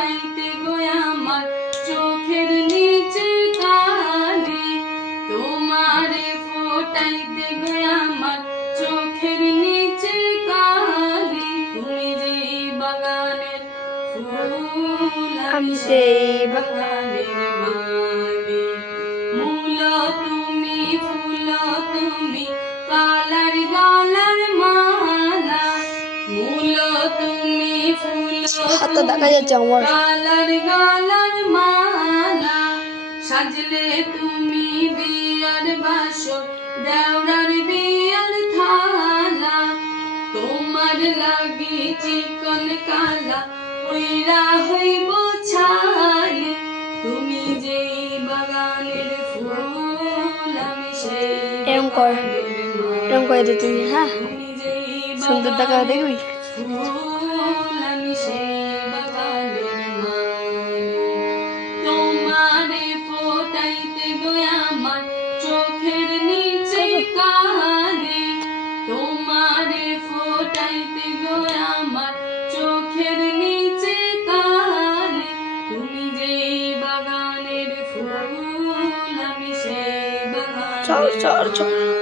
ফোটাইতে গো আমার চোখের নিচে কালি, তোমারে ফোটাইতে গো আমার চোখের নিচে কালি। তুমি যে বাগানের ফুল আমি সেই বাগানের মালি। মূল তুমি ফুল তুমি কালার গালার মালা, মূল তুমি ফুল কালার গালার মালা। সাজলে তুমি বিয়ার বাসর দেওরার বিয়ার থালা, তোমার লাগি চিকন কালা হইরা হইব ছালি। তুমি যে বাগানের ফুল আমি সেই তুমি হ্যাঁ সুন্দর দেখা দেখবি ফুল আমি সেই বাগানের মালি। তোমারে ফোটাইতে গো আমার চোখের নিচে কালি, তোমারে ফোটাইতে গো আমার চোখের নিচে কালি। তুমি যে বাগানের ফুল আমি সেই বাগানের